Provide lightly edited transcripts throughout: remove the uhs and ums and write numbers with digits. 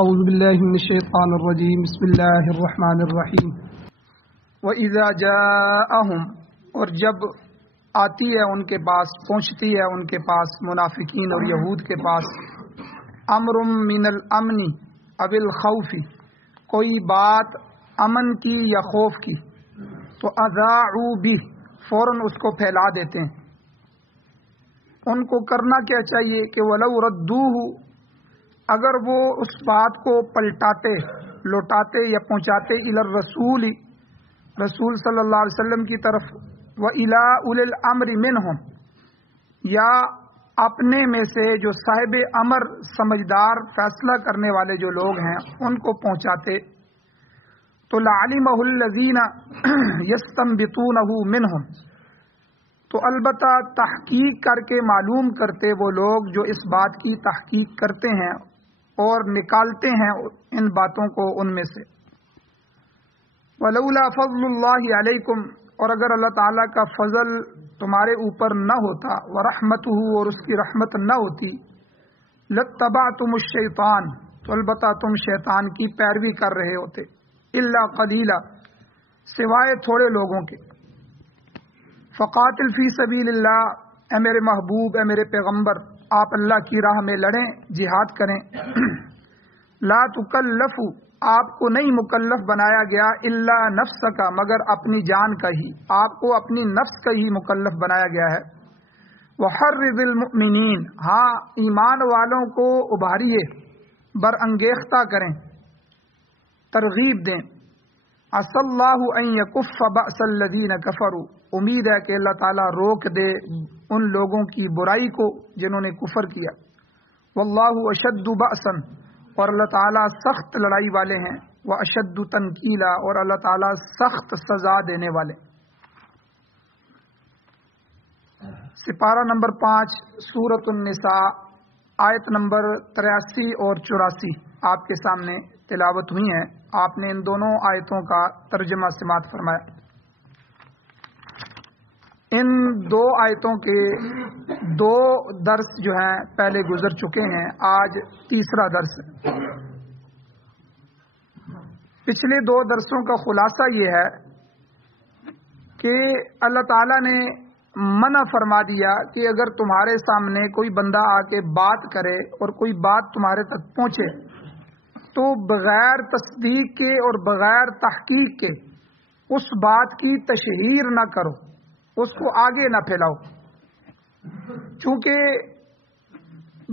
اعوذ باللہ من الشیطان الرجیم بسم اللہ الرحمن الرحیم وَإِذَا جَاءَهُمْ اور جب آتی ہے ان کے پاس، پہنچتی ہے ان کے پاس، منافقین اور یہود کے پاس، امر من الامن او الخوف، کوئی بات امن کی یا خوف کی، تو اذاعوا بہ، فوراً اس کو پھیلا دیتے ہیں۔ ان کو کرنا کیا چاہیے کہ وَلَوْ رَدُّوهُ، اگر وہ اس بات کو پلٹاتے، لوٹاتے یا پہنچاتے الی الرسول، رسول صلی اللہ علیہ وسلم کی طرف، وَإِلَىٰ أُولِي الْأَمْرِ مِنْهُمْ، یا اپنے میں سے جو صاحب امر، سمجھدار، فیصلہ کرنے والے جو لوگ ہیں ان کو پہنچاتے، تو لَعَلِمَهُ الَّذِينَ يَسْتَنبِطُونَهُ مِنْهُمْ، تو البتہ تحقیق کر کے معلوم کرتے وہ لوگ جو اس بات کی تحقیق کرتے ہیں اور نکالتے ہیں ان باتوں کو ان میں سے۔ وَلَوْلَا فَضْلُ اللَّهِ عَلَيْكُمْ، اور اگر اللہ تعالیٰ کا فضل تمہارے اوپر نہ ہوتا، وَرَحْمَتُهُ، اور اس کی رحمت نہ ہوتی، لَاتَّبَعْتُمُ الشَّيْطَانَ، تو البتہ تم شیطان کی پیروی کر رہے ہوتے، إِلَّا قَلِيلًا، سوائے تھوڑے لوگوں کے۔ فقاتل فی سبیل اللہ، اے میرے محبوب، اے میرے پیغمبر، آپ اللہ کی راہ میں لڑیں، جہاد کریں۔ لا تکلف، آپ کو نہیں مکلف بنایا گیا، الا نفسک، مگر اپنی جان کا ہی، آپ کو اپنی نفس کا ہی مکلف بنایا گیا ہے۔ وحرض المؤمنین، ہاں ایمان والوں کو ابھاریے، برانگیختہ کریں، ترغیب دیں۔ عسى الله ان يكف بأس الذين كفروا، امید ہے کہ اللہ تعالیٰ روک دے ان لوگوں کی برائی کو جنہوں نے کفر کیا۔ واللہ اشد بأسا، اور اللہ تعالیٰ سخت لڑائی والے ہیں، واشد تنکیلا، اور اللہ تعالیٰ سخت سزا دینے والے۔ سپارہ نمبر 5 سورۃ النساء، آیت نمبر 83 اور 84 آپ کے سامنے تلاوت ہوئی ہیں۔ آپ نے ان دونوں آیتوں کا ترجمہ سماعت فرمایا۔ ان دو آیتوں کے 2 درس جو ہیں پہلے گزر چکے ہیں، آج تیسرا درس ہے۔ پچھلے 2 درسوں کا خلاصہ یہ ہے کہ اللہ تعالیٰ نے منع فرما دیا کہ اگر تمہارے سامنے کوئی بندہ آ کے بات کرے اور کوئی بات تمہارے تک پہنچے تو بغیر تصدیق کے اور بغیر تحقیق کے اس بات کی تشہیر نہ کرو، اس کو آگے نہ پھیلاؤ، چونکہ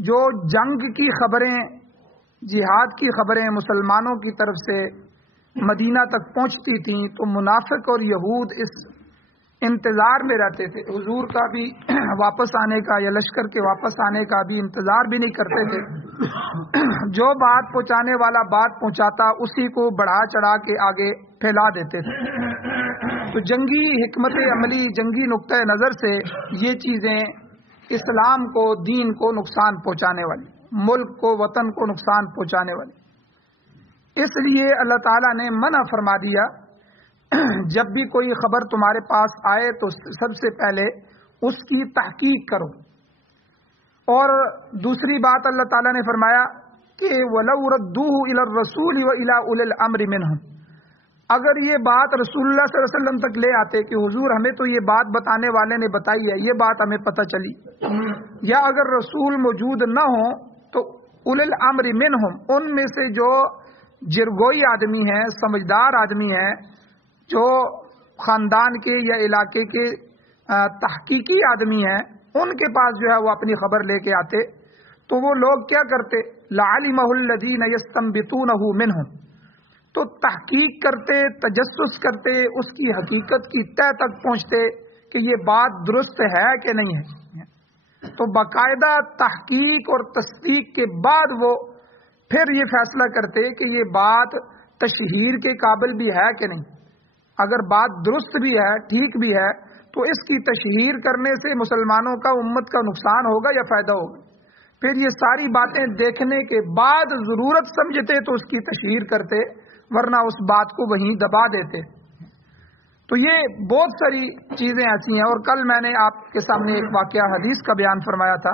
جو جنگ کی خبریں، جہاد کی خبریں مسلمانوں کی طرف سے مدینہ تک پہنچتی تھیں تو منافق اور یہود اس انتظار میں رہتے تھے، حضور کا بھی واپس آنے کا یا لشکر کے واپس آنے کا بھی انتظار بھی نہیں کرتے تھے۔ جو بات پہنچانے والا بات پہنچاتا اسی کو بڑھا چڑھا کے آگے پھیلا دیتے تھے۔ تو جنگی حکمت عملی، جنگی نقطہ نظر سے یہ چیزیں اسلام کو، دین کو نقصان پہنچانے والی، ملک کو، وطن کو نقصان پہنچانے والی، اس لیے اللہ تعالیٰ نے منع فرما دیا جب بھی کوئی خبر تمہارے پاس آئے تو سب سے پہلے اس کی تحقیق کرو۔ اور دوسری بات اللہ تعالیٰ نے فرمایا کہ وَلَوْ رَدُّوهُ إِلَى الرَّسُولِ وَإِلَىٰ أُولِي الْأَمْرِ مِنْهُمْ، اگر یہ بات رسول اللہ صلی اللہ علیہ وسلم تک لے آتے کہ حضور ہمیں تو یہ بات بتانے والے نے بتائی ہے، یہ بات ہمیں پتہ چلی، یا اگر رسول موجود نہ ہوں تو أُولِي الْأَمْرِ مِنْهُمْ، ان میں سے جو جرگوئی آدمی ہیں، سمجھدار آدمی ہیں، جو خاندان کے یا علاقے کے تحقیقی آدمی ہیں، ان کے پاس جو ہے وہ اپنی خبر لے کے آتے تو وہ لوگ کیا کرتے، لَعَلِمَهُ الَّذِينَ يَسْتَنبِطُونَهُ مِنْهُمْ، تو تحقیق کرتے، تجسس کرتے، اس کی حقیقت کی تہ تک پہنچتے کہ یہ بات درست ہے کہ نہیں ہے، تو باقاعدہ تحقیق اور تصدیق کے بعد وہ پھر یہ فیصلہ کرتے کہ یہ بات تشہیر کے قابل بھی ہے کہ نہیں۔ اگر بات درست بھی ہے، ٹھیک بھی ہے، تو اس کی تشہیر کرنے سے مسلمانوں کا، امت کا نقصان ہوگا یا فائدہ ہوگا۔ پھر یہ ساری باتیں دیکھنے کے بعد ضرورت سمجھتے تو اس کی تشہیر کرتے، ورنہ اس بات کو وہیں دبا دیتے۔ تو یہ بہت ساری چیزیں ایسی ہیں۔ اور کل میں نے آپ کے سامنے ایک واقعہ حدیث کا بیان فرمایا تھا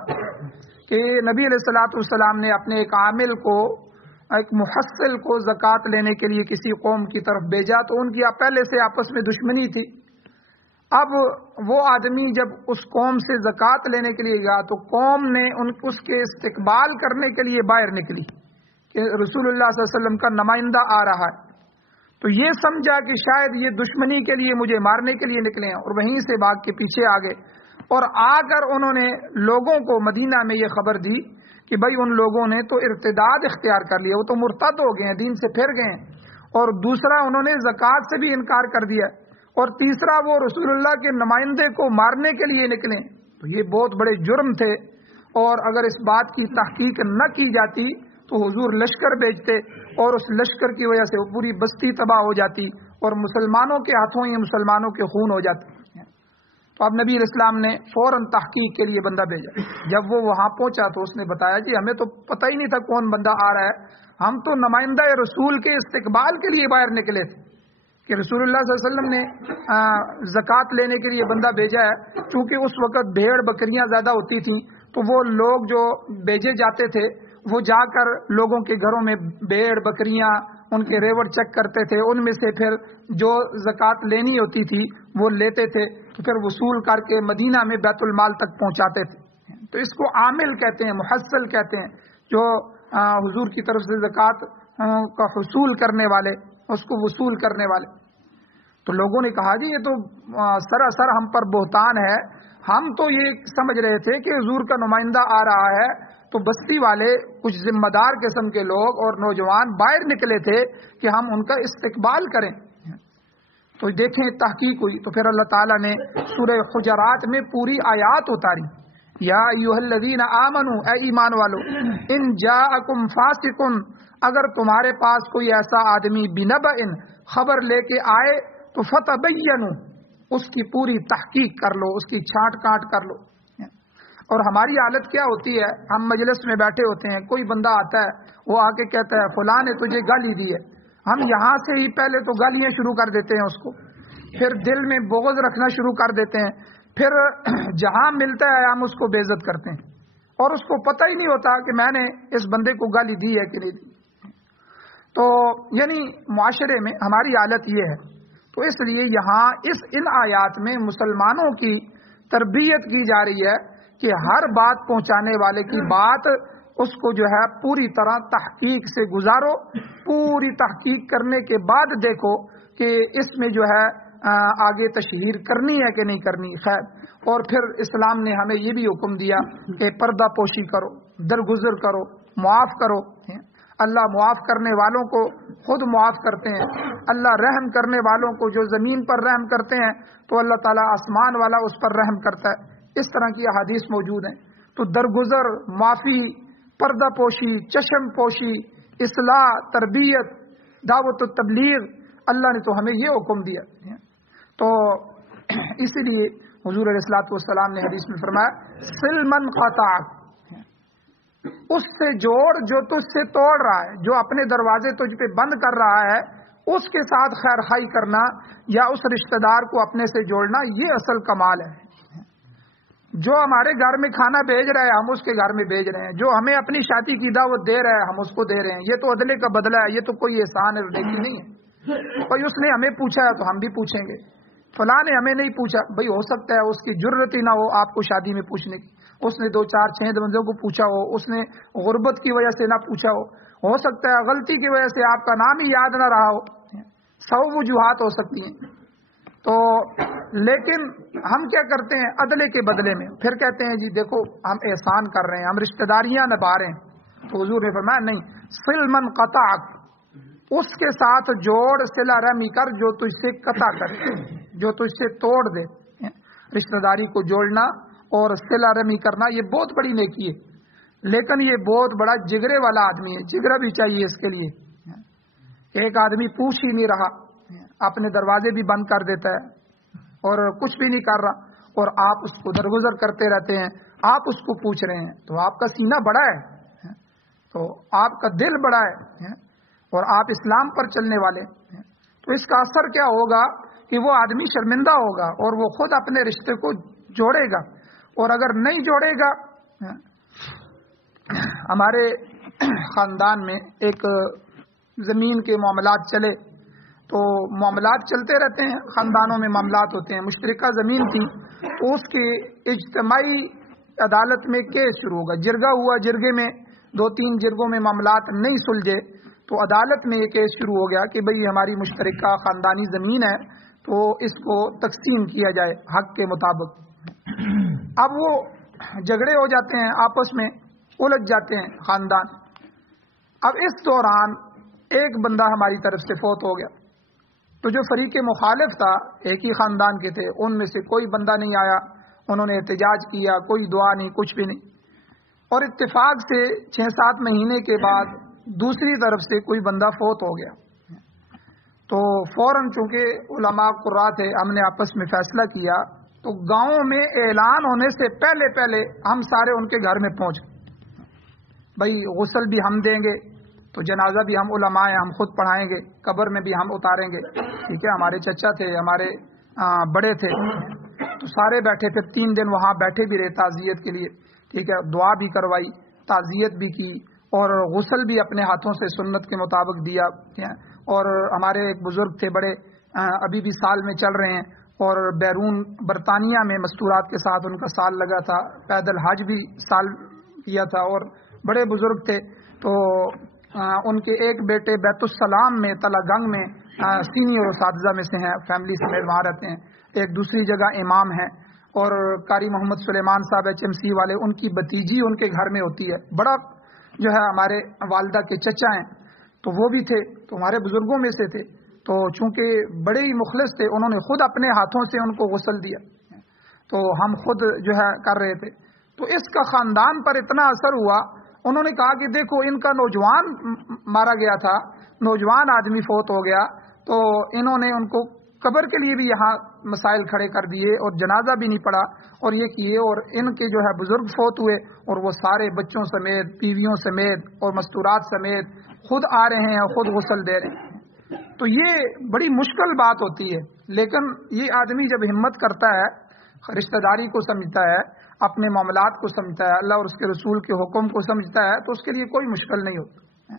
کہ نبی علیہ الصلوۃ والسلام نے اپنے ایک عامل کو ایک محصل کو زکوٰۃ لینے کے لیے کسی قوم کی طرف بھیجا تو ان کی پہلے سے آپس میں دشمنی تھی. اب وہ آدمی جب اس قوم سے زکوٰۃ لینے کے لیے گیا تو قوم نے اس کے استقبال کرنے کے لیے باہر نکلی کہ رسول اللہ صلی اللہ علیہ وسلم کا نمائندہ آ رہا ہے. تو یہ سمجھا کہ شاید یہ دشمنی کے لیے مجھے مارنے کے لیے نکلے ہیں، اور وہیں سے بھاگ کے پیچھے آ گئے. اور آ کر انہوں نے لوگوں کو مدینہ میں یہ خبر دی کہ بھائی ان لوگوں نے تو ارتداد اختیار کر لیا، وہ تو مرتد ہو گئے ہیں، دین سے پھر گئے ہیں. اور دوسرا انہوں نے زکوٰۃ سے بھی انکار کر دیا. اور تیسرا وہ رسول اللہ کے نمائندے کو مارنے کے لیے نکلے. تو یہ بہت بڑے جرم تھے، اور اگر اس بات کی تحقیق نہ کی جاتی تو حضور لشکر بھیجتے اور اس لشکر کی وجہ سے وہ پوری بستی تباہ ہو جاتی اور مسلمانوں کے ہاتھوں یہ مسلمانوں کے خون ہو جاتے. تو اب نبی اسلام نے فوراً تحقیق کے لیے بندہ بھیجا. جب وہ وہاں پہنچا تو اس نے بتایا کہ ہمیں تو پتہ ہی نہیں تھا کون بندہ آ رہا ہے، ہم تو نمائندہ رسول کے استقبال کے لیے باہر نکلے تھے کہ رسول اللہ صلی اللہ علیہ وسلم نے زکوٰۃ لینے کے لیے بندہ بھیجا ہے. چونکہ اس وقت بھیڑ بکریاں زیادہ ہوتی تھیں تو وہ لوگ جو بھیجے جاتے تھے وہ جا کر لوگوں کے گھروں میں بھیڑ بکریاں ان کے ریوڑ چیک کرتے تھے، ان میں سے پھر جو زکوٰۃ لینی ہوتی تھی وہ لیتے تھے، پھر وصول کر کے مدینہ میں بیت المال تک پہنچاتے تھے. تو اس کو عامل کہتے ہیں، محصل کہتے ہیں، جو حضور کی طرف سے زکوٰۃ کا حصول کرنے والے، اس کو وصول کرنے والے. تو لوگوں نے کہا جی یہ تو سراسر ہم پر بہتان ہے، ہم تو یہ سمجھ رہے تھے کہ حضور کا نمائندہ آ رہا ہے. تو بستی والے کچھ ذمہ دار قسم کے لوگ اور نوجوان باہر نکلے تھے کہ ہم ان کا استقبال کریں. تو دیکھیں تحقیق ہوئی تو پھر اللہ تعالیٰ نے سورہ حجرات میں پوری آیات اتاری. یا ایھا الذین آمنوا، اے ایمان والو، ان جاءکم فاسق، اگر تمہارے پاس کوئی ایسا آدمی بنبأ، خبر لے کے آئے تو فتبینوا، اس کی پوری تحقیق کر لو، اس کی چھانٹ کاٹ کر لو. اور ہماری حالت کیا ہوتی ہے، ہم مجلس میں بیٹھے ہوتے ہیں، کوئی بندہ آتا ہے وہ آ کے کہتا ہے فلاں نے تجھے گالی دی ہے. ہم یہاں سے ہی پہلے تو گالیاں شروع کر دیتے ہیں اس کو، پھر دل میں بغض رکھنا شروع کر دیتے ہیں، پھر جہاں ملتا ہے ہم اس کو بے عزت کرتے ہیں، اور اس کو پتہ ہی نہیں ہوتا کہ میں نے اس بندے کو گالی دی ہے کہ نہیں دی. تو یعنی معاشرے میں ہماری حالت یہ ہے. تو اس لیے یہاں ان آیات میں مسلمانوں کی تربیت کی جا رہی ہے کہ ہر بات پہنچانے والے کی بات اس کو جو ہے پوری طرح تحقیق سے گزارو، پوری تحقیق کرنے کے بعد دیکھو کہ اس میں جو ہے آگے تشہیر کرنی ہے کہ نہیں کرنی. خیر، اور پھر اسلام نے ہمیں یہ بھی حکم دیا کہ پردہ پوشی کرو، درگزر کرو، معاف کرو. اللہ معاف کرنے والوں کو خود معاف کرتے ہیں. اللہ رحم کرنے والوں کو، جو زمین پر رحم کرتے ہیں تو اللہ تعالیٰ آسمان والا اس پر رحم کرتا ہے. اس طرح کی احادیث موجود ہیں. تو درگزر، معافی، پردہ پوشی، چشم پوشی، اصلاح، تربیت، دعوت و تبلیغ، اللہ نے تو ہمیں یہ حکم دیا. تو اسی لیے حضور علیہ الصلوۃ والسلام نے حدیث میں فرمایا صل من قطعک، اس سے جوڑ جو تجھ سے توڑ رہا ہے، جو اپنے دروازے تجھ پہ بند کر رہا ہے، اس کے ساتھ خیر خائی کرنا یا اس رشتہ دار کو اپنے سے جوڑنا، یہ اصل کمال ہے. جو ہمارے گھر میں کھانا بھیج رہا ہے ہم اس کے گھر میں بھیج رہے ہیں، جو ہمیں اپنی شادی کی دعوت دے رہا ہے ہم اس کو دے رہے ہیں. یہ تو عدلے کا بدلہ ہے، یہ تو کوئی احسان ہے دیکھی نہیں ہے. بھائی اس نے ہمیں پوچھا ہے تو ہم بھی پوچھیں گے، فلاں نے ہمیں نہیں پوچھا. بھائی ہو سکتا ہے اس کی جرت ہی نہ ہو آپ کو شادی میں پوچھنے کی، اس نے 2 4 6 بندوں کو پوچھا ہو، اس نے غربت کی وجہ سے نہ پوچھا ہو سکتا ہے غلطی کی وجہ سے آپ کا نام ہی یاد نہ رہا ہو. 100 وجوہات ہو سکتی ہیں. تو لیکن ہم کیا کرتے ہیں عدلے کے بدلے میں پھر کہتے ہیں جی دیکھو ہم احسان کر رہے ہیں، ہم رشتہ داریاں نبھا رہے ہیں. تو حضور نے فرمایا نہیں، صل من قطعک، اس کے ساتھ جوڑ، صلہ رحمی کر جو تجھ سے قطع کرے، جو تجھ سے توڑ دے. رشتہ داری کو جوڑنا اور صلہ رحمی کرنا یہ بہت بڑی نیکی ہے، لیکن یہ بہت بڑا جگرے والا آدمی ہے، جگرا بھی چاہیے اس کے لیے. ایک آدمی پوچھ ہی نہیں رہا، اپنے دروازے بھی بند کر دیتا ہے اور کچھ بھی نہیں کر رہا، اور آپ اس کو درگزر کرتے رہتے ہیں، آپ اس کو پوچھ رہے ہیں. تو آپ کا سینہ بڑا ہے، تو آپ کا دل بڑا ہے، اور آپ اسلام پر چلنے والے ہیں. تو اس کا اثر کیا ہوگا کہ وہ آدمی شرمندہ ہوگا اور وہ خود اپنے رشتے کو جوڑے گا. اور اگر نہیں جوڑے گا، ہمارے خاندان میں ایک زمین کے معاملات چلے تو معاملات چلتے رہتے ہیں، خاندانوں میں معاملات ہوتے ہیں. مشترکہ زمین تھی تو اس کے اجتماعی عدالت میں کیس شروع ہوگا. جرگہ ہوا، جرگے میں 2-3 جرگوں میں معاملات نہیں سلجھے تو عدالت میں یہ کیس شروع ہو گیا کہ بھئی ہماری مشترکہ خاندانی زمین ہے تو اس کو تقسیم کیا جائے حق کے مطابق. اب وہ جھگڑے ہو جاتے ہیں، آپس میں الجھ جاتے ہیں خاندان. اب اس دوران ایک بندہ ہماری طرف سے فوت ہو گیا تو جو فریق مخالف تھا، ایک ہی خاندان کے تھے، ان میں سے کوئی بندہ نہیں آیا، انہوں نے احتجاج کیا، کوئی دعا نہیں، کچھ بھی نہیں. اور اتفاق سے 6-7 مہینے کے بعد دوسری طرف سے کوئی بندہ فوت ہو گیا تو فوراً چونکہ علماء قراء تھے، ہم نے آپس میں فیصلہ کیا تو گاؤں میں اعلان ہونے سے پہلے ہم سارے ان کے گھر میں پہنچ گئے. بھائی غسل بھی ہم دیں گے تو جنازہ بھی ہم علماء ہیں، ہم خود پڑھائیں گے، قبر میں بھی ہم اتاریں گے. ٹھیک ہے، ہمارے چچا تھے، ہمارے بڑے تھے تو سارے بیٹھے تھے. 3 دن وہاں بیٹھے بھی رہے تعزیت کے لیے. ٹھیک ہے، دعا بھی کروائی، تعزیت بھی کی اور غسل بھی اپنے ہاتھوں سے سنت کے مطابق دیا. اور ہمارے ایک بزرگ تھے بڑے، ابھی بھی سال میں چل رہے ہیں اور بیرون برطانیہ میں مستورات کے ساتھ ان کا سال لگا تھا، پیدل حج بھی سال کیا تھا اور بڑے بزرگ تھے. تو ان کے ایک بیٹے بیت السلام میں تلا گنگ میں سینئر اساتذہ میں سے ہیں، فیملی سمیت وہاں رہتے ہیں. ایک دوسری جگہ امام ہیں اور قاری محمد سلیمان صاحب HMC والے، ان کی بھتیجی ان کے گھر میں ہوتی ہے. بڑا جو ہے ہمارے والدہ کے چچا ہیں تو وہ بھی تھے، تو ہمارے بزرگوں میں سے تھے. تو چونکہ بڑے ہی مخلص تھے، انہوں نے خود اپنے ہاتھوں سے ان کو غسل دیا تو ہم خود جو ہے کر رہے تھے. تو اس کا خاندان پر اتنا اثر ہوا، انہوں نے کہا کہ دیکھو ان کا نوجوان مارا گیا تھا، نوجوان آدمی فوت ہو گیا تو انہوں نے ان کو قبر کے لیے بھی یہاں مسائل کھڑے کر دیے اور جنازہ بھی نہیں پڑا اور یہ کیے، اور ان کے جو ہے بزرگ فوت ہوئے اور وہ سارے بچوں سمیت، بیویوں سمیت اور مستورات سمیت خود آ رہے ہیں اور خود غسل دے رہے ہیں. تو یہ بڑی مشکل بات ہوتی ہے، لیکن یہ آدمی جب ہمت کرتا ہے، رشتہ داری کو سمجھتا ہے، اپنے معاملات کو سمجھتا ہے، اللہ اور اس کے رسول کے حکم کو سمجھتا ہے تو اس کے لیے کوئی مشکل نہیں ہوتا.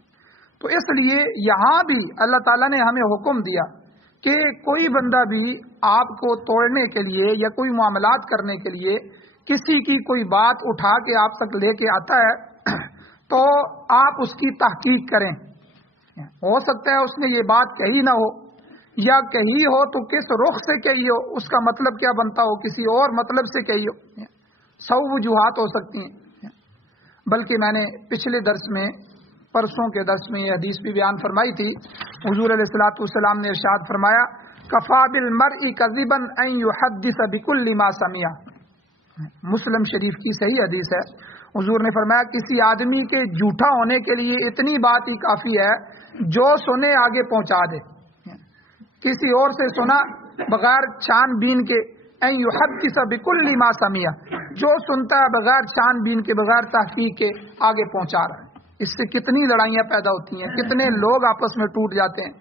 تو اس لیے یہاں بھی اللہ تعالیٰ نے ہمیں حکم دیا کہ کوئی بندہ بھی آپ کو توڑنے کے لیے یا کوئی معاملات کرنے کے لیے کسی کی کوئی بات اٹھا کے آپ تک لے کے آتا ہے تو آپ اس کی تحقیق کریں. ہو سکتا ہے اس نے یہ بات کہی نہ ہو، یا کہی ہو تو کس رخ سے کہی ہو، اس کا مطلب کیا بنتا ہو، کسی اور مطلب سے کہی ہو. 100 وجوہات ہو سکتی ہیں. بلکہ میں نے پچھلے درس میں، پرسوں کے درس میں یہ حدیث بھی بیان فرمائی تھی. حضور علیہ الصلوۃ والسلام نے ارشاد فرمایا کفا بالمرء کذبا ان يحدث بكل ما سمع. مسلم شریف کی صحیح حدیث ہے. حضور نے فرمایا کسی آدمی کے جھوٹا ہونے کے لیے اتنی بات ہی کافی ہے جو سنے آگے پہنچا دے. کسی اور سے سنا بغیر چھان بین کے، ان يحدث بكل ما سمع، جو سنتا ہے بغیر چھان بین کے، بغیر تحقیق کے آگے پہنچا رہا ہے. اس سے کتنی لڑائیاں پیدا ہوتی ہیں، کتنے لوگ آپس میں ٹوٹ جاتے ہیں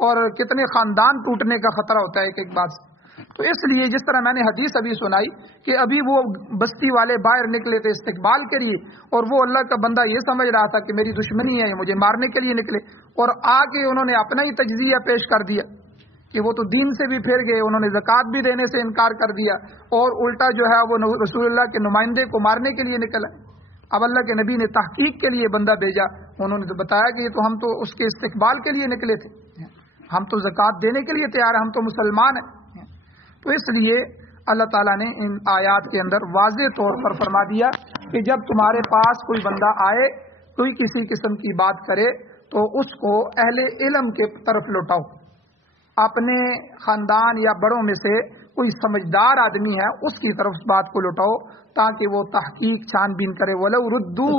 اور کتنے خاندان ٹوٹنے کا خطرہ ہوتا ہے ایک بات سے. تو اس لیے جس طرح میں نے حدیث ابھی سنائی کہ ابھی وہ بستی والے باہر نکلے تھے استقبال کے لیے اور وہ اللہ کا بندہ یہ سمجھ رہا تھا کہ میری دشمنی ہے، مجھے مارنے کے لیے نکلے، اور آ کے انہوں نے اپنا ہی تجزیہ پیش کر دیا کہ وہ تو دین سے بھی پھر گئے، انہوں نے زکوٰۃ بھی دینے سے انکار کر دیا اور الٹا جو ہے وہ رسول اللہ کے نمائندے کو مارنے کے لیے نکلا. اب اللہ کے نبی نے تحقیق کے لیے بندہ بھیجا، انہوں نے تو بتایا کہ یہ تو ہم تو اس کے استقبال کے لیے نکلے تھے، ہم تو زکوٰۃ دینے کے لیے تیار ہیں، ہم تو مسلمان ہیں. تو اس لیے اللہ تعالیٰ نے ان آیات کے اندر واضح طور پر فرما دیا کہ جب تمہارے پاس کوئی بندہ آئے، کوئی کسی قسم کی بات کرے تو اس کو اہل علم کے طرف لوٹاؤ. اپنے خاندان یا بڑوں میں سے کوئی سمجھدار آدمی ہے اس کی طرف بات کو لوٹاؤ تاکہ وہ تحقیق چھان بین کرے. وَلَوْ رُدُّوا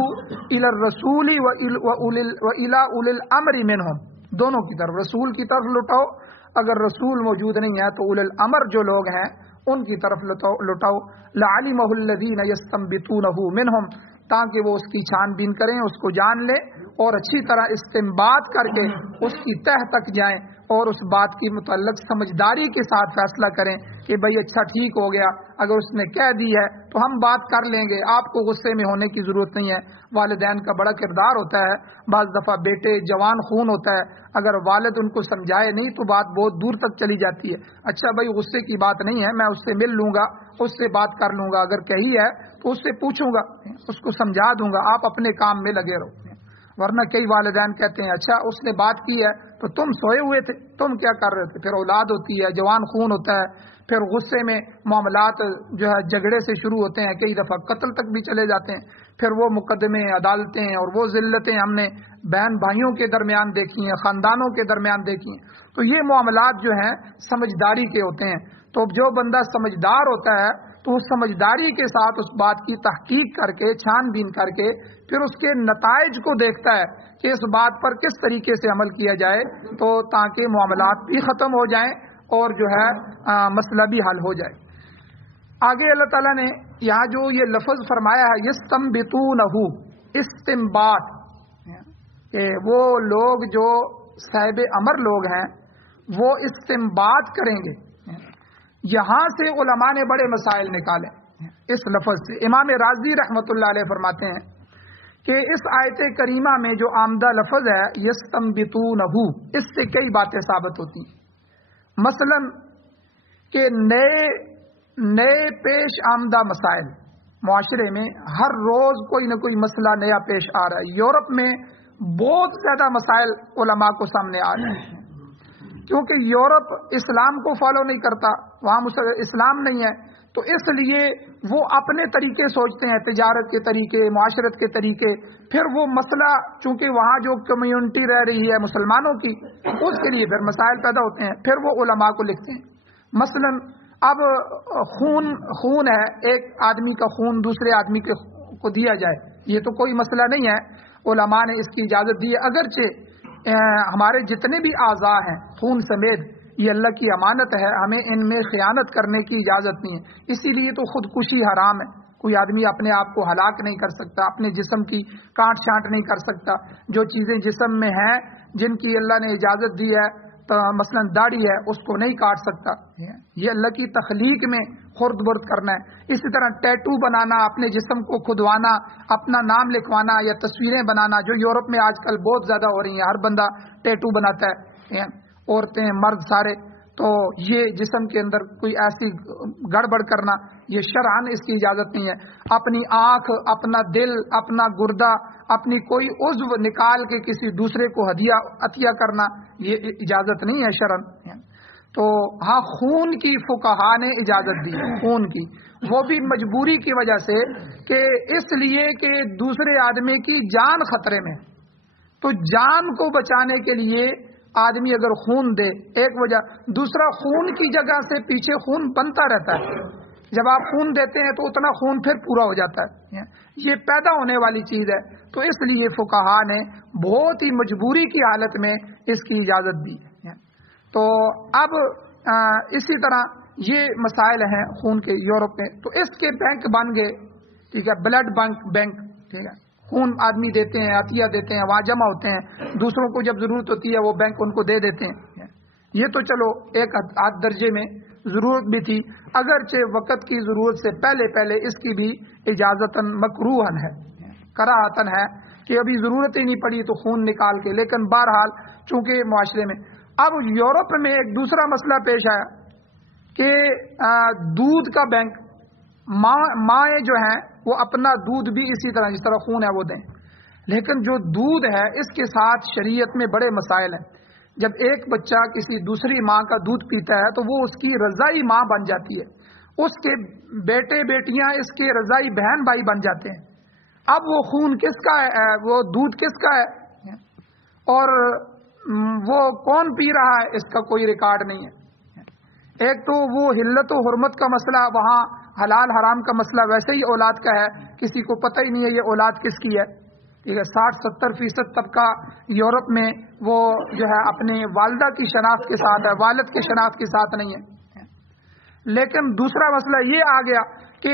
إِلَى الرَّسُولِ وَإِلَى أُولِي الْأَمْرِ مِنْهُمْ، دونوں کی طرف، رسول کی طرف لوٹاؤ، اگر رسول موجود نہیں ہے تو اولي الامر جو لوگ ہیں ان کی طرف لوٹاؤ. لَعَلِمَهُ الَّذِينَ يَسْتَنبِطُونَهُ مِنْهُمْ، تاکہ وہ اس کی چھان بین کریں، اس کو جان لیں اور اچھی طرح استنباط کر کے اس کی تہ تک جائیں اور اس بات کی متعلق سمجھداری کے ساتھ فیصلہ کریں کہ بھئی اچھا ٹھیک ہو گیا، اگر اس نے کہہ دی ہے تو ہم بات کر لیں گے، آپ کو غصے میں ہونے کی ضرورت نہیں ہے۔ والدین کا بڑا کردار ہوتا ہے، بعض دفعہ بیٹے جوان خون ہوتا ہے، اگر والد ان کو سمجھائے نہیں تو بات بہت دور تک چلی جاتی ہے۔ اچھا بھائی غصے کی بات نہیں ہے، میں اس سے مل لوں گا، اس سے بات کر لوں گا، اگر کہی ہے تو اس سے پوچھوں گا، اس کو سمجھا دوں گا، آپ اپنے کام میں لگے رہو۔ ورنہ کئی والدین کہتے ہیں اچھا اس نے بات کی ہے تو تم سوئے ہوئے تھے، تم کیا کر رہے تھے؟ پھر اولاد ہوتی ہے، جوان خون ہوتا ہے، پھر غصے میں معاملات جو ہے جھگڑے سے شروع ہوتے ہیں، کئی دفعہ قتل تک بھی چلے جاتے ہیں۔ پھر وہ مقدمے، عدالتیں اور وہ ذلتیں ہم نے بہن بھائیوں کے درمیان دیکھی ہیں، خاندانوں کے درمیان دیکھی ہیں۔ تو یہ معاملات جو ہیں سمجھداری کے ہوتے ہیں۔ تو جو بندہ سمجھدار ہوتا ہے تو اس سمجھداری کے ساتھ اس بات کی تحقیق کر کے، چھان بین کر کے، پھر اس کے نتائج کو دیکھتا ہے کہ اس بات پر کس طریقے سے عمل کیا جائے تو تاکہ معاملات بھی ختم ہو جائیں اور جو ہے مسئلہ بھی حل ہو جائے۔ آگے اللہ تعالیٰ نے یہاں جو یہ لفظ فرمایا ہے یستنبطونہ، استنباط، کہ وہ لوگ جو صاحب امر لوگ ہیں وہ استنباط کریں گے، یہاں سے علماء نے بڑے مسائل نکالے اس لفظ سے۔ امام رازی رحمۃ اللہ علیہ فرماتے ہیں کہ اس آیت کریمہ میں جو آمدہ لفظ ہے یستنبطونہ، اس سے کئی باتیں ثابت ہوتی ہیں۔ مثلا کہ نئے پیش آمدہ مسائل، معاشرے میں ہر روز کوئی نہ کوئی مسئلہ نیا پیش آ رہا ہے۔ یورپ میں بہت زیادہ مسائل علماء کو سامنے آ رہے ہیں، کیونکہ یورپ اسلام کو فالو نہیں کرتا، وہاں اسلام نہیں ہے، تو اس لیے وہ اپنے طریقے سوچتے ہیں، تجارت کے طریقے، معاشرت کے طریقے۔ پھر وہ مسئلہ چونکہ وہاں جو کمیونٹی رہ رہی ہے مسلمانوں کی، اس کے لیے پھر مسائل پیدا ہوتے ہیں، پھر وہ علماء کو لکھتے ہیں۔ مثلا اب خون ہے، ایک آدمی کا خون دوسرے آدمی کو دیا جائے، یہ تو کوئی مسئلہ نہیں ہے، علماء نے اس کی اجازت دی ہے۔ اگرچہ ہمارے جتنے بھی اعضاء ہیں خون سمیت یہ اللہ کی امانت ہے، ہمیں ان میں خیانت کرنے کی اجازت نہیں ہے، اسی لیے تو خودکشی حرام ہے۔ کوئی آدمی اپنے آپ کو ہلاک نہیں کر سکتا، اپنے جسم کی کاٹ چھانٹ نہیں کر سکتا۔ جو چیزیں جسم میں ہیں جن کی اللہ نے اجازت دی ہے، مثلا داڑھی ہے، اس کو نہیں کاٹ سکتا، یہ اللہ کی تخلیق میں خرد برد کرنا ہے۔ اسی طرح ٹیٹو بنانا، اپنے جسم کو کھدوانا، اپنا نام لکھوانا یا تصویریں بنانا، جو یورپ میں آج کل بہت زیادہ ہو رہی ہیں، ہر بندہ ٹیٹو بناتا ہے، عورتیں مرد سارے، تو یہ جسم کے اندر کوئی ایسی گڑبڑ کرنا، یہ شرعاً اس کی اجازت نہیں ہے۔ اپنی آنکھ، اپنا دل، اپنا گردہ، اپنی کوئی عضو نکال کے کسی دوسرے کو عطیہ کرنا، یہ اجازت نہیں ہے شرعاً۔ تو ہاں خون کی فقہا نے اجازت دی، خون کی، وہ بھی مجبوری کی وجہ سے، کہ اس لیے کہ دوسرے آدمی کی جان خطرے میں، تو جان کو بچانے کے لیے آدمی اگر خون دے، ایک وجہ، دوسرا خون کی جگہ سے پیچھے خون بنتا رہتا ہے، جب آپ خون دیتے ہیں تو اتنا خون پھر پورا ہو جاتا ہے، یہ پیدا ہونے والی چیز ہے، تو اس لیے فقہا نے بہت ہی مجبوری کی حالت میں اس کی اجازت دی۔ تو اب اسی طرح یہ مسائل ہیں خون کے یورپ میں، تو اس کے بینک بن گئے، ٹھیک ہے، بلڈ بینک، ٹھیک ہے، خون آدمی دیتے ہیں، عطیہ دیتے ہیں، وہاں جمع ہوتے ہیں، دوسروں کو جب ضرورت ہوتی ہے وہ بینک ان کو دے دیتے ہیں۔ یہ تو چلو ایک آدھ درجے میں ضرورت بھی تھی، اگرچہ وقت کی ضرورت سے پہلے اس کی بھی اجازتاً مکروہن ہے، کراہتاً ہے، کہ ابھی ضرورت ہی نہیں پڑی تو خون نکال کے، لیکن بہرحال چونکہ معاشرے میں اب یورپ میں ایک دوسرا مسئلہ پیش آیا کہ دودھ کا بینک، مائیں جو ہیں وہ اپنا دودھ بھی اسی طرح جس طرح خون ہے وہ دیں، لیکن جو دودھ ہے اس کے ساتھ شریعت میں بڑے مسائل ہیں۔ جب ایک بچہ کسی دوسری ماں کا دودھ پیتا ہے تو وہ اس کی رضائی ماں بن جاتی ہے، اس کے بیٹے بیٹیاں اس کے رضائی بہن بھائی بن جاتے ہیں۔ اب وہ خون کس کا ہے، وہ دودھ کس کا ہے، اور وہ کون پی رہا ہے، اس کا کوئی ریکارڈ نہیں ہے۔ ایک تو وہ حلت و حرمت کا مسئلہ، وہاں حلال حرام کا مسئلہ ویسے ہی اولاد کا ہے، کسی کو پتہ ہی نہیں ہے یہ اولاد کس کی ہے، ٹھیک ہے۔ 60-70% طبقہ یورپ میں وہ جو ہے اپنے والدہ کی شناخت کے ساتھ ہے، والد کی شناخت کے ساتھ نہیں ہے۔ لیکن دوسرا مسئلہ یہ آ گیا کہ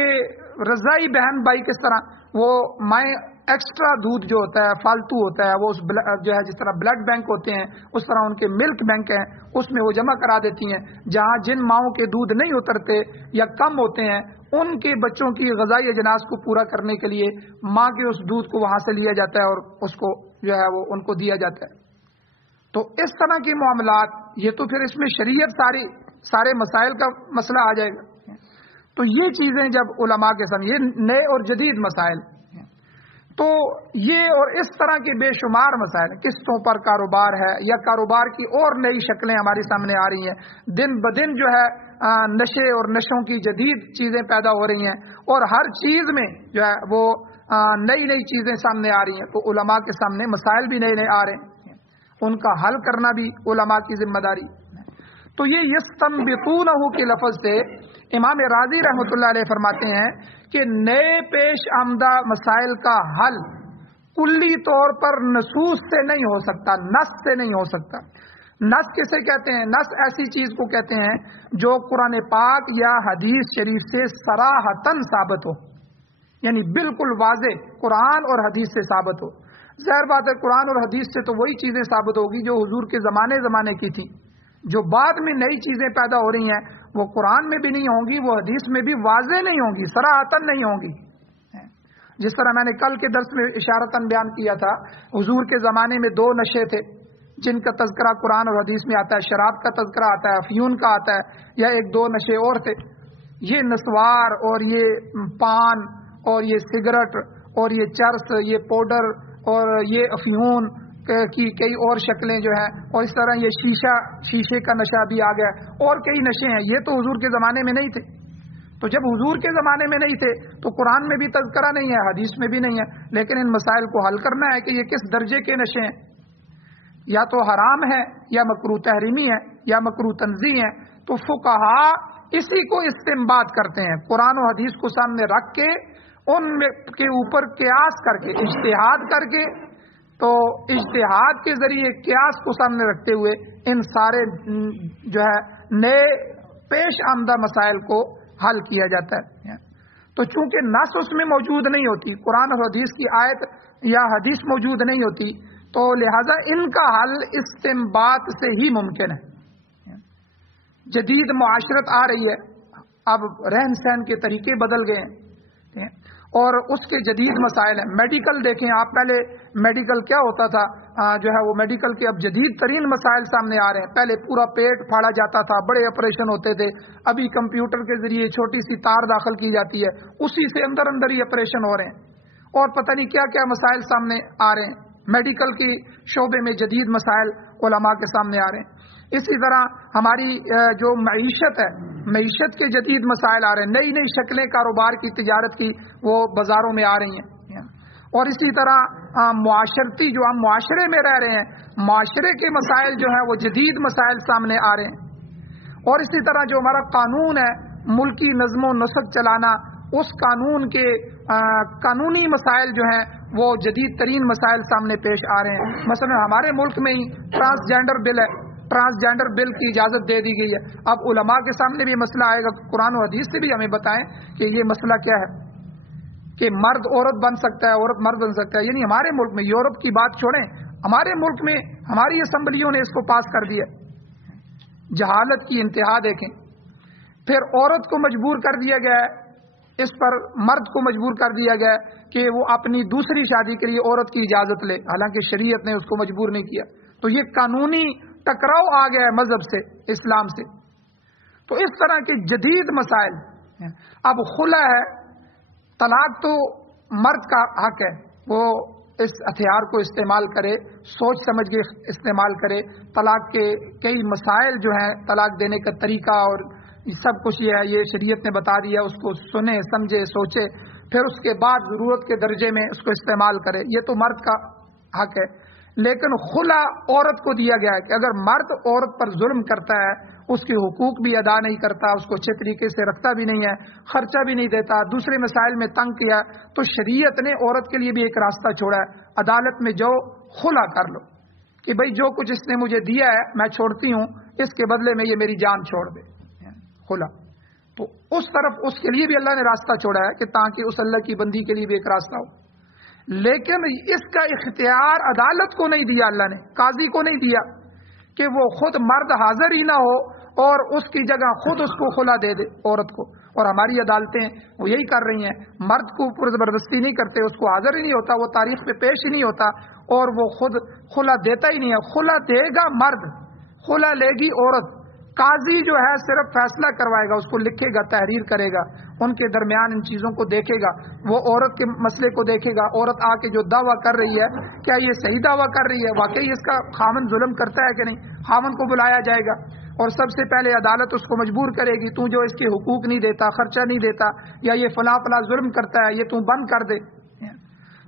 رضائی بہن بھائی کس طرح، وہ مائیں ایکسٹرا دودھ جو ہوتا ہے فالتو ہوتا ہے وہ اس جو ہے جس طرح بلڈ بینک ہوتے ہیں اس طرح ان کے ملک بینک ہیں اس میں وہ جمع کرا دیتی ہیں، جہاں جن ماؤں کے دودھ نہیں اترتے یا کم ہوتے ہیں ان کے بچوں کی غذائی اجناس کو پورا کرنے کے لیے ماں کے اس دودھ کو وہاں سے لیا جاتا ہے اور اس کو جو ہے وہ ان کو دیا جاتا ہے۔ تو اس طرح کے معاملات، یہ تو پھر اس میں شریعت سارے مسائل کا مسئلہ آ جائے گا۔ تو یہ چیزیں جب علماء کے سامنے، یہ نئے اور جدید مسائل، تو یہ اور اس طرح کے بے شمار مسائل، قسطوں پر کاروبار ہے یا کاروبار کی اور نئی شکلیں ہمارے سامنے آ رہی ہیں، دن بدن جو ہے نشے اور نشوں کی جدید چیزیں پیدا ہو رہی ہیں اور ہر چیز میں جو ہے وہ نئی چیزیں سامنے آ رہی ہیں، تو علماء کے سامنے مسائل بھی نئے آ رہے ہیں، ان کا حل کرنا بھی علماء کی ذمہ داری۔ تو یہ یستنبطونہ کے لفظ سے امام راضی رحمۃ اللہ علیہ فرماتے ہیں کہ نئے پیش آمدہ مسائل کا حل کلی طور پر نصوص سے نہیں ہو سکتا، نص سے نہیں ہو سکتا۔ نص کسے کہتے ہیں؟ نص ایسی چیز کو کہتے ہیں جو قرآن پاک یا حدیث شریف سے صراحتاً ثابت ہو، یعنی بالکل واضح قرآن اور حدیث سے ثابت ہو۔ ظاہر بات ہے قرآن اور حدیث سے تو وہی چیزیں ثابت ہوگی جو حضور کے زمانے کی تھی، جو بعد میں نئی چیزیں پیدا ہو رہی ہیں وہ قرآن میں بھی نہیں ہوں گی، وہ حدیث میں بھی واضح نہیں ہوں گی، صراحتاً نہیں ہوں گی۔ جس طرح میں نے کل کے درس میں اشارتاً بیان کیا تھا، حضور کے زمانے میں 2 نشے تھے جن کا تذکرہ قرآن اور حدیث میں آتا ہے، شراب کا تذکرہ آتا ہے، افیون کا آتا ہے، یا 1-2 نشے اور تھے۔ یہ نسوار اور یہ پان اور یہ سگریٹ اور یہ چرس، یہ پاؤڈر اور یہ افیون کی کئی اور شکلیں جو ہیں، اور اس طرح یہ شیشے کا نشہ بھی آ گیا، اور کئی نشے ہیں، یہ تو حضور کے زمانے میں نہیں تھے۔ تو جب حضور کے زمانے میں نہیں تھے تو قرآن میں بھی تذکرہ نہیں ہے، حدیث میں بھی نہیں ہے، لیکن ان مسائل کو حل کرنا ہے کہ یہ کس درجے کے نشے ہیں، یا تو حرام ہے یا مکروہ تحریمی ہے یا مکروہ تنزیہ ہے۔ تو فقہا اسی کو استنباط کرتے ہیں، قرآن و حدیث کو سامنے رکھ کے ان کے اوپر قیاس کر کے، اجتہاد کر کے، تو اجتہاد کے ذریعے قیاس کو سامنے رکھتے ہوئے ان سارے جو ہے نئے پیش آمدہ مسائل کو حل کیا جاتا ہے۔ تو چونکہ نص اس میں موجود نہیں ہوتی، قرآن اور حدیث کی آیت یا حدیث موجود نہیں ہوتی، تو لہذا ان کا حل استنباط سے ہی ممکن ہے۔ جدید معاشرت آ رہی ہے، اب رہن سہن کے طریقے بدل گئے ہیں اور اس کے جدید مسائل ہیں۔ میڈیکل دیکھیں آپ، پہلے میڈیکل کیا ہوتا تھا، جو ہے وہ میڈیکل کے اب جدید ترین مسائل سامنے آ رہے ہیں۔ پہلے پورا پیٹ پھاڑا جاتا تھا، بڑے آپریشن ہوتے تھے، ابھی کمپیوٹر کے ذریعے چھوٹی سی تار داخل کی جاتی ہے، اسی سے اندر ہی آپریشن ہو رہے ہیں، اور پتہ نہیں کیا کیا مسائل سامنے آ رہے ہیں۔ میڈیکل کی شعبے میں جدید مسائل علماء کے سامنے آ رہے ہیں۔ اسی طرح ہماری جو معیشت ہے، معیشت کے جدید مسائل آ رہے ہیں، نئی شکلیں کاروبار کی، تجارت کی، وہ بازاروں میں آ رہی ہیں۔ اور اسی طرح معاشرتی، جو ہم معاشرے میں رہ رہے ہیں، معاشرے کے مسائل جو ہیں وہ جدید مسائل سامنے آ رہے ہیں۔ اور اسی طرح جو ہمارا قانون ہے، ملکی نظم و نسق چلانا، اس قانون کے قانونی مسائل جو ہیں وہ جدید ترین مسائل سامنے پیش آ رہے ہیں۔ مثلا ہمارے ملک میں ہی ٹرانسجینڈر بل ہے، ٹرانسجینڈر بل کی اجازت دے دی گئی ہے۔ اب علماء کے سامنے بھی مسئلہ آئے گا، قرآن و حدیث سے بھی ہمیں بتائیں کہ یہ مسئلہ کیا ہے، کہ مرد عورت بن سکتا ہے، عورت مرد بن سکتا ہے۔ یعنی ہمارے ملک میں، یورپ کی بات چھوڑیں، ہمارے ملک میں ہماری اسمبلیوں نے اس کو پاس کر دیا۔ جہالت کی انتہا دیکھیں۔ پھر عورت کو مجبور کر دیا گیا ہے، اس پر مرد کو مجبور کر دیا گیا کہ وہ اپنی دوسری شادی کے لیے عورت کی اجازت لے، حالانکہ شریعت نے اس کو مجبور نہیں کیا۔ تو یہ قانونی ٹکراؤ آ گیا ہے مذہب سے، اسلام سے۔ تو اس طرح کے جدید مسائل۔ اب خلع ہے، طلاق تو مرد کا حق ہے، وہ اس ہتھیار کو استعمال کرے، سوچ سمجھ کے استعمال کرے۔ طلاق کے کئی مسائل جو ہیں، طلاق دینے کا طریقہ اور سب کچھ یہ ہے، یہ شریعت نے بتا دیا، اس کو سنے، سمجھے، سوچے، پھر اس کے بعد ضرورت کے درجے میں اس کو استعمال کرے، یہ تو مرد کا حق ہے۔ لیکن خلع عورت کو دیا گیا ہے کہ اگر مرد عورت پر ظلم کرتا ہے، اس کے حقوق بھی ادا نہیں کرتا، اس کو اچھے طریقے سے رکھتا بھی نہیں ہے، خرچہ بھی نہیں دیتا، دوسرے مسائل میں تنگ کیا، تو شریعت نے عورت کے لیے بھی ایک راستہ چھوڑا ہے، عدالت میں جو خلع کر لو کہ بھئی جو کچھ اس نے مجھے دیا ہے میں چھوڑتی ہوں، اس کے بدلے میں یہ میری جان چھوڑ دے، خلع۔ تو اس طرف اس کے لیے بھی اللہ نے راستہ چھوڑا ہے کہ تاکہ اس اللہ کی بندی کے لیے بھی ایک راستہ ہو. لیکن اس کا اختیار عدالت کو نہیں دیا اللہ نے, قاضی کو نہیں دیا کہ وہ خود مرد حاضر ہی نہ ہو اور اس کی جگہ خود اس کو خلا دے دے عورت کو. اور ہماری عدالتیں وہ یہی کر رہی ہیں, مرد کو پر زبردستی نہیں کرتے, اس کو حاضر ہی نہیں ہوتا, وہ تاریخ پہ پیش ہی نہیں ہوتا اور وہ خود خلا دیتا ہی نہیں ہے. خلا دے گا مرد, خلا لے گی عورت. قاضی جو ہے صرف فیصلہ کروائے گا, اس کو لکھے گا, تحریر کرے گا, ان کے درمیان ان چیزوں کو دیکھے گا, وہ عورت کے مسئلے کو دیکھے گا. عورت آ کے جو دعویٰ کر رہی ہے کیا یہ صحیح دعویٰ کر رہی ہے, واقعی اس کا خامن ظلم کرتا ہے کہ نہیں, خامن کو بلایا جائے گا اور سب سے پہلے عدالت اس کو مجبور کرے گی, تو جو اس کے حقوق نہیں دیتا, خرچہ نہیں دیتا, یا یہ فلاں فلاں ظلم کرتا ہے, یہ تو بند کر دے.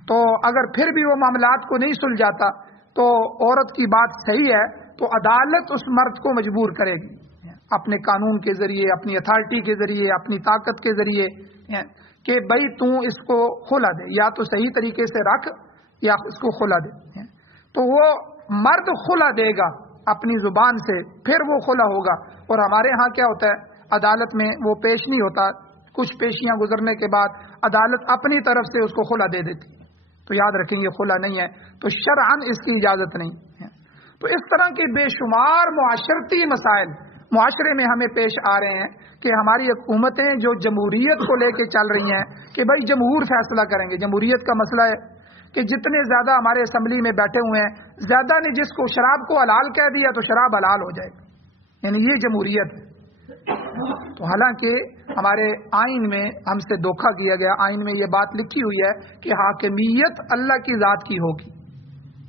تو اگر پھر بھی وہ معاملات کو نہیں سلجھاتا تو عورت کی بات صحیح ہے تو عدالت اس مرد کو مجبور کرے گی اپنے قانون کے ذریعے, اپنی اتھارٹی کے ذریعے, اپنی طاقت کے ذریعے کہ بھائی تو اس کو خلا دے, یا تو صحیح طریقے سے رکھ یا اس کو خلا دے. تو وہ مرد خلا دے گا اپنی زبان سے, پھر وہ خلا ہوگا. اور ہمارے ہاں کیا ہوتا ہے, عدالت میں وہ پیش نہیں ہوتا, کچھ پیشیاں گزرنے کے بعد عدالت اپنی طرف سے اس کو خلا دے دیتی. تو یاد رکھیں یہ خلا نہیں ہے, تو شرعاً اس کی اجازت نہیں ہے. تو اس طرح کے بے شمار معاشرتی مسائل معاشرے میں ہمیں پیش آ رہے ہیں کہ ہماری حکومتیں جو جمہوریت کو لے کے چل رہی ہیں کہ بھائی جمہور فیصلہ کریں گے. جمہوریت کا مسئلہ ہے کہ جتنے زیادہ ہمارے اسمبلی میں بیٹھے ہوئے ہیں, زیادہ نے جس کو شراب کو حلال کہہ دیا تو شراب حلال ہو جائے گی, یعنی یہ جمہوریت ہے. تو حالانکہ ہمارے آئین میں ہم سے دھوکہ کیا گیا. آئین میں یہ بات لکھی ہوئی ہے کہ حاکمیت اللہ کی ذات کی ہوگی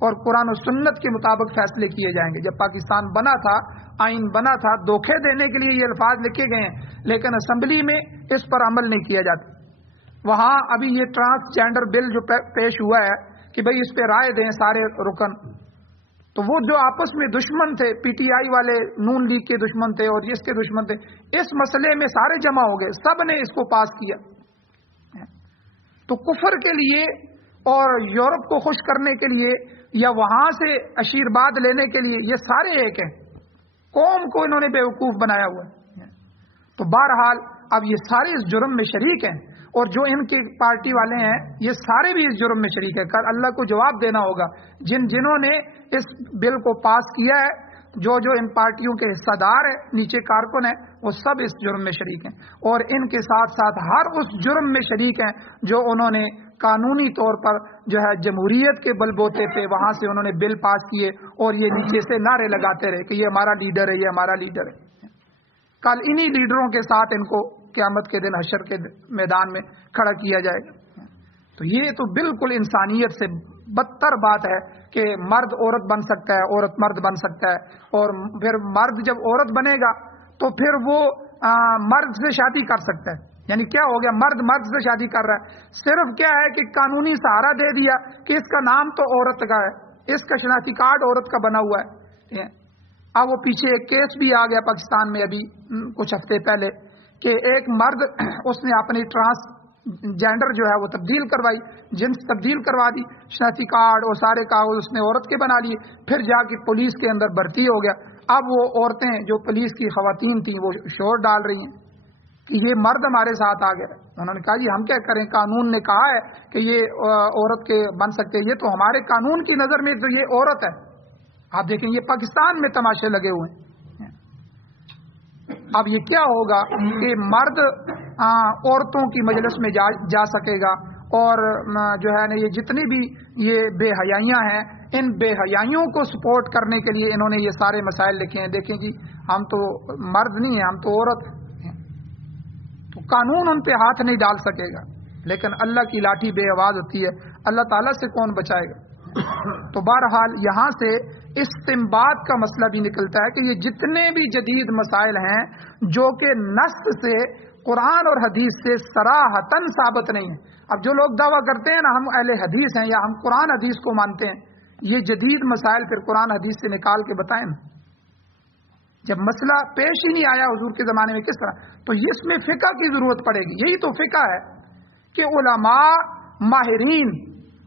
اور قرآن و سنت کے مطابق فیصلے کیے جائیں گے. جب پاکستان بنا تھا, آئین بنا تھا, دھوکے دینے کے لیے یہ الفاظ لکھے گئے ہیں, لیکن اسمبلی میں اس پر عمل نہیں کیا جاتا. وہاں ابھی یہ ٹرانسجینڈر بل جو پیش ہوا ہے کہ بھئی اس پہ رائے دیں سارے رکن, تو وہ جو آپس میں دشمن تھے, پی ٹی آئی والے نون لیگ کے دشمن تھے اور اس کے دشمن تھے, اس مسئلے میں سارے جمع ہو گئے, سب نے اس کو پاس کیا. تو کفر کے لیے اور یورپ کو خوش کرنے کے لیے یا وہاں سے آشیرواد لینے کے لیے یہ سارے ایک ہیں, قوم کو انہوں نے بیوقوف بنایا ہوا ہے. تو بہرحال اب یہ سارے اس جرم میں شریک ہیں اور جو ان کی پارٹی والے ہیں یہ سارے بھی اس جرم میں شریک ہیں. کل اللہ کو جواب دینا ہوگا. جنہوں نے اس بل کو پاس کیا ہے, جو ان پارٹیوں کے حصہ دار ہیں, نیچے کارکن ہیں, وہ سب اس جرم میں شریک ہیں. اور ان کے ساتھ ساتھ ہر اس جرم میں شریک ہیں جو انہوں نے قانونی طور پر جو ہے جمہوریت کے بل بوتے تھے, وہاں سے انہوں نے بل پاس کیے اور یہ نیچے سے نعرے لگاتے رہے کہ یہ ہمارا لیڈر ہے, یہ ہمارا لیڈر ہے. کل انہی لیڈروں کے ساتھ ان کو قیامت کے دن حشر کے میدان میں کھڑا کیا جائے گا. تو یہ تو بالکل انسانیت سے بدتر بات ہے کہ مرد عورت بن سکتا ہے, عورت مرد بن سکتا ہے, اور پھر مرد جب عورت بنے گا تو پھر وہ مرد سے شادی کر سکتا ہے. یعنی کیا ہو گیا, مرد سے شادی کر رہا ہے, صرف کیا ہے کہ قانونی سہارا دے دیا کہ اس کا نام تو عورت کا ہے, اس کا شناختی کارڈ عورت کا بنا ہوا ہے. اب وہ پیچھے ایک کیس بھی آ گیا پاکستان میں ابھی کچھ ہفتے پہلے کہ ایک مرد اس نے اپنی ٹرانس جینڈر جو ہے وہ تبدیل کروائی, جنس تبدیل کروا دی, شناختی کارڈ اور سارے کاغذ اس نے عورت کے بنا لیے, پھر جا کے پولیس کے اندر بھرتی ہو گیا. اب وہ عورتیں جو پولیس کی خواتین تھیں وہ شور ڈال رہی ہیں کہ یہ مرد ہمارے ساتھ آ گیا. انہوں نے کہا جی ہم کیا کریں, قانون نے کہا ہے کہ یہ عورت کے بن سکتے, یہ تو ہمارے قانون کی نظر میں تو یہ عورت ہے. آپ دیکھیں یہ پاکستان میں تماشے لگے ہوئے ہیں. اب یہ کیا ہوگا کہ مرد عورتوں کی مجلس میں جا سکے گا, اور جو ہے نا یہ جتنی بھی یہ بے حیائیاں ہیں, ان بے حیائیوں کو سپورٹ کرنے کے لیے انہوں نے یہ سارے مسائل لکھے ہیں. دیکھیں جی ہم تو مرد نہیں ہیں, ہم تو عورت ہیں, تو قانون ان پہ ہاتھ نہیں ڈال سکے گا. لیکن اللہ کی لاٹھی بے آواز ہوتی ہے, اللہ تعالیٰ سے کون بچائے گا. تو بہرحال یہاں سے استنباط کا مسئلہ بھی نکلتا ہے کہ یہ جتنے بھی جدید مسائل ہیں جو کہ نص سے, قرآن اور حدیث سے صراحتاً ثابت نہیں ہیں. اب جو لوگ دعویٰ کرتے ہیں نا ہم اہل حدیث ہیں یا ہم قرآن حدیث کو مانتے ہیں, یہ جدید مسائل پھر قرآن حدیث سے نکال کے بتائیں. جب مسئلہ پیش ہی نہیں آیا حضور کے زمانے میں کس طرح, تو اس میں فقہ کی ضرورت پڑے گی. یہی تو فقہ ہے کہ علماء ماہرین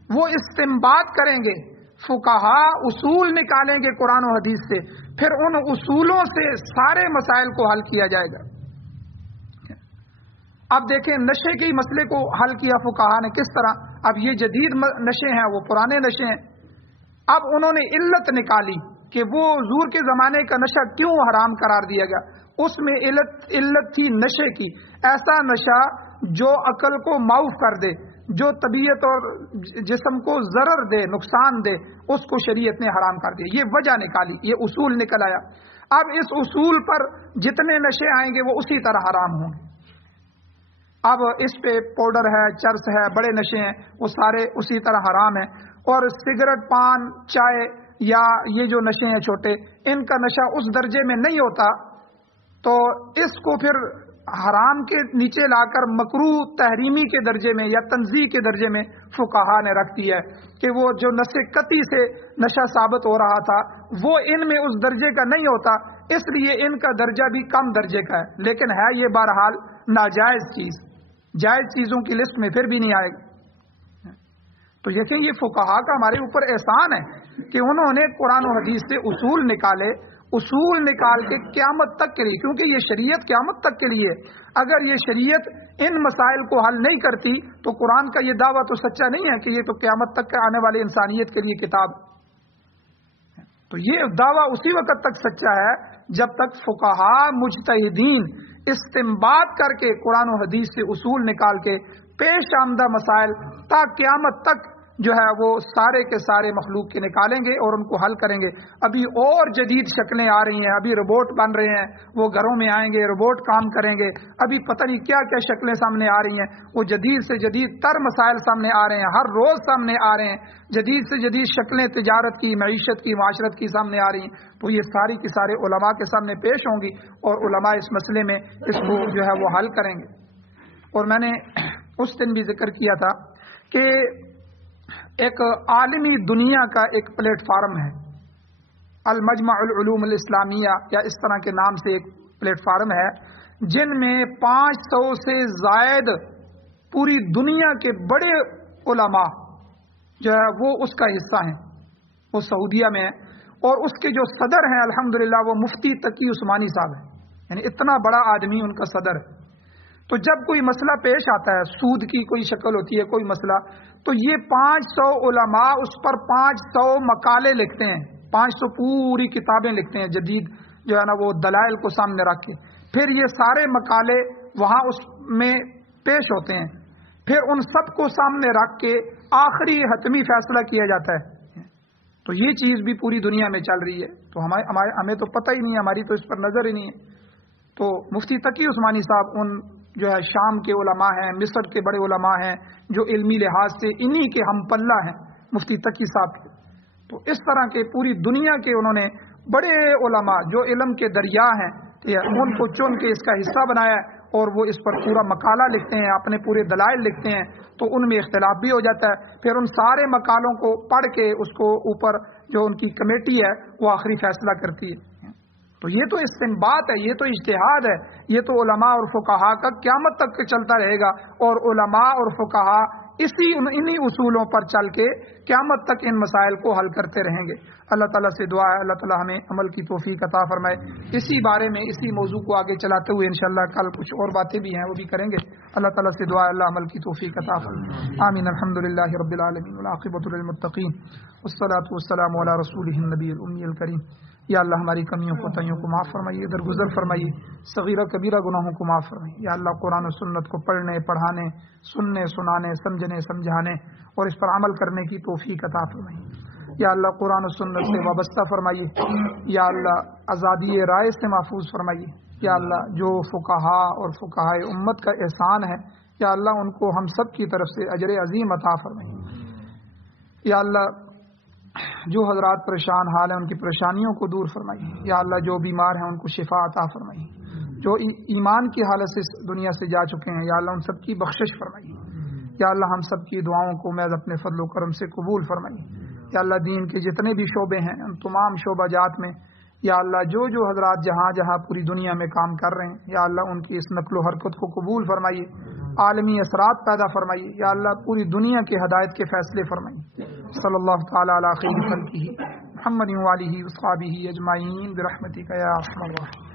وہ استنباط کریں گے, فقہا اصول نکالیں گے قرآن و حدیث سے, پھر ان اصولوں سے سارے مسائل کو حل کیا جائے گا. اب دیکھیں نشے کے مسئلے کو حل کیا فقہا نے کس طرح. اب یہ جدید نشے ہیں، وہ پرانے نشے ہیں. اب انہوں نے علت نکالی کہ وہ حضور کے زمانے کا نشہ کیوں حرام قرار دیا گیا. اس میں علت تھی نشے کی، ایسا نشہ جو عقل کو معاف کر دے، جو طبیعت اور جسم کو ضرر دے، نقصان دے، اس کو شریعت نے حرام کر دیا. یہ وجہ نکالی، یہ اصول نکل آیا. اب اس اصول پر جتنے نشے آئیں گے وہ اسی طرح حرام ہوں گے. اب اس پہ پاؤڈر ہے، چرس ہے، بڑے نشے ہیں، وہ سارے اسی طرح حرام ہیں. اور سگریٹ، پان، چائے یا یہ جو نشے ہیں چھوٹے، ان کا نشہ اس درجے میں نہیں ہوتا، تو اس کو پھر حرام کے نیچے لا کر مکروہ تحریمی کے درجے میں یا تنزیہ کے درجے میں فقہا نے رکھ دی ہے کہ وہ جو نشے قطعی سے نشہ ثابت ہو رہا تھا وہ ان میں اس درجے کا نہیں ہوتا، اس لیے ان کا درجہ بھی کم درجے کا ہے. لیکن ہے یہ بہرحال ناجائز چیز، جائز چیزوں کی لسٹ میں پھر بھی نہیں آئے گی. تو دیکھیں یہ فقہا کا ہمارے اوپر احسان ہے کہ انہوں نے قرآن و حدیث سے اصول نکالے، اصول نکال کے قیامت تک کے لیے، کیونکہ یہ شریعت قیامت تک کے لیے، اگر یہ شریعت ان مسائل کو حل نہیں کرتی تو قرآن کا یہ دعویٰ تو سچا نہیں ہے کہ یہ تو قیامت تک آنے والے انسانیت کے لیے کتاب. تو یہ دعویٰ اسی وقت تک سچا ہے جب تک فقہا مجتہدین استنباط کر کے قرآن و حدیث سے اصول نکال کے پیش آمدہ مسائل تا قیامت تک جو ہے وہ سارے کے سارے مخلوق کے نکالیں گے اور ان کو حل کریں گے. ابھی اور جدید شکلیں آ رہی ہیں، ابھی روبوٹ بن رہے ہیں، وہ گھروں میں آئیں گے، روبوٹ کام کریں گے. ابھی پتہ نہیں کیا کیا شکلیں سامنے آ رہی ہیں، وہ جدید سے جدید تر مسائل سامنے آ رہے ہیں، ہر روز سامنے آ رہے ہیں. جدید سے جدید شکلیں تجارت کی، معیشت کی، معاشرت کی سامنے آ رہی ہیں. تو یہ ساری کی سارے علماء کے سامنے پیش ہوں گی اور علماء اس مسئلے میں اس کو جو ہے وہ حل کریں گے. اور میں نے اس دن بھی ذکر کیا تھا کہ ایک عالمی دنیا کا ایک پلیٹ فارم ہے، المجمع العلوم الاسلامیہ یا اس طرح کے نام سے ایک پلیٹ فارم ہے، جن میں 500 سے زائد پوری دنیا کے بڑے علماء جو ہے وہ اس کا حصہ ہیں. وہ سعودیہ میں ہے اور اس کے جو صدر ہیں الحمدللہ وہ مفتی تقی عثمانی صاحب ہیں. یعنی اتنا بڑا آدمی ان کا صدر ہے. تو جب کوئی مسئلہ پیش آتا ہے، سود کی کوئی شکل ہوتی ہے، کوئی مسئلہ، تو یہ 500 علماء اس پر 500 مقالے لکھتے ہیں، 500 پوری کتابیں لکھتے ہیں جدید جو ہے نا وہ دلائل کو سامنے رکھ کے. پھر یہ سارے مقالے وہاں اس میں پیش ہوتے ہیں، پھر ان سب کو سامنے رکھ کے آخری حتمی فیصلہ کیا جاتا ہے. تو یہ چیز بھی پوری دنیا میں چل رہی ہے. تو ہمیں تو پتہ ہی نہیں ہے، ہماری تو اس پر نظر ہی نہیں ہے. تو مفتی تقی عثمانی صاحب ان جو ہے شام کے علماء ہیں، مصر کے بڑے علماء ہیں جو علمی لحاظ سے انہی کے ہم پلہ ہیں، مفتی تقی صاحب کے. تو اس طرح کے پوری دنیا کے انہوں نے بڑے علماء جو علم کے دریا ہیں ان کو چن کے اس کا حصہ بنایا ہے اور وہ اس پر پورا مقالہ لکھتے ہیں، اپنے پورے دلائل لکھتے ہیں. تو ان میں اختلاف بھی ہو جاتا ہے، پھر ان سارے مقالوں کو پڑھ کے اس کو اوپر جو ان کی کمیٹی ہے وہ آخری فیصلہ کرتی ہے. تو یہ تو استنباط ہے، یہ تو اجتہاد ہے، یہ تو علماء اور فقہا کا قیامت تک چلتا رہے گا. اور علماء اور فقہا انہی اصولوں پر چل کے قیامت تک ان مسائل کو حل کرتے رہیں گے. اللہ تعالیٰ سے دعا ہے اللہ تعالیٰ ہمیں عمل کی توفیق عطا فرمائے. اسی بارے میں اسی موضوع کو آگے چلاتے ہوئے انشاءاللہ کل کچھ اور باتیں بھی ہیں وہ بھی کریں گے. اللہ تعالیٰ سے دعا ہے اللہ عمل کی توفیق عطا فرمائے. آمین. الحمدللہ رب العالمین والعاقبۃ للمتقین والصلاۃ والسلام علی رسولہ النبی الامی الکریم. یا اللہ ہماری کمیوں کو تائیوں کو معاف فرمائیے، درگزر فرمائیے، صغیرہ کبیرہ گناہوں کو معاف فرمائیے. یا اللہ قرآن و سنت کو پڑھنے، پڑھانے، سننے، سنانے، سمجھنے، سمجھانے اور اس پر عمل کرنے کی توفیق عطا فرمائیے. یا اللہ قرآن و سنت سے وابستہ فرمائیے. یا اللہ آزادی رائے سے محفوظ فرمائیے. یا اللہ جو فقہا اور فقہائے امت کا احسان ہے یا اللہ ان کو ہم سب کی طرف سے اجر عظیم عطا فرمائیے. یا اللہ جو حضرات پریشان حال ہیں ان کی پریشانیوں کو دور فرمائیے. یا اللہ جو بیمار ہیں ان کو شفا عطا فرمائیے. جو ایمان کی حالت سے دنیا سے جا چکے ہیں یا اللہ ان سب کی بخشش فرمائیے. یا اللہ ہم سب کی دعاؤں کو محض اپنے فضل و کرم سے قبول فرمائیے. یا اللہ دین کے جتنے بھی شعبے ہیں ان تمام شعبہ جات میں یا اللہ جو حضرات جہاں جہاں پوری دنیا میں کام کر رہے ہیں یا اللہ ان کی اس نقل و حرکت کو قبول فرمائیے. عالمی اثرات پیدا فرمائیے. یا اللہ پوری دنیا کی ہدایت کے فیصلے فرمائیے. صلی اللہ تعالی علی خیر خلقہ محمد و آلہ و صحبہ اجمعین برحمتک یا ارحم الراحمین.